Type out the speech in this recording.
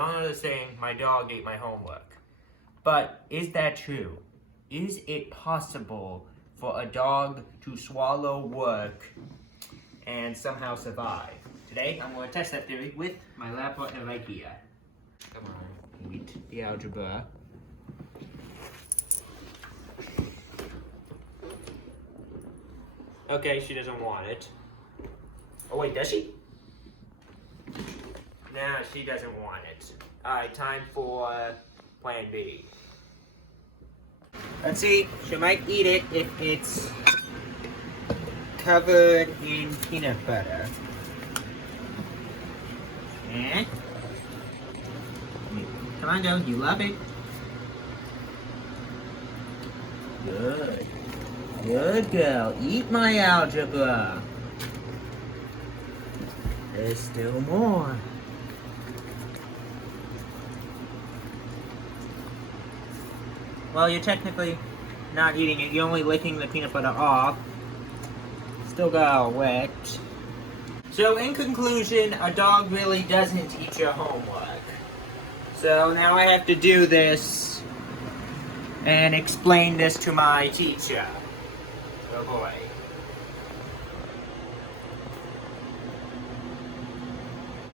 all know the saying, my dog ate my homework. But is that true? Is it possible for a dog to swallow work and somehow survive? Today, I'm going to test that theory with my lab partner right here. Come on, eat the algebra. Okay, she doesn't want it. Oh wait, does she? Nah, she doesn't want it. Alright, time for plan B. Let's see, she might eat it if it's covered in peanut butter. Eh? Come on, Joe, you love it. Good. Good girl. Eat my algebra. There's still more. Well, you're technically not eating it. You're only licking the peanut butter off. Still got all wet. So, in conclusion, a dog really doesn't eat your homework. So, now I have to do this and explain this to my teacher. Oh boy.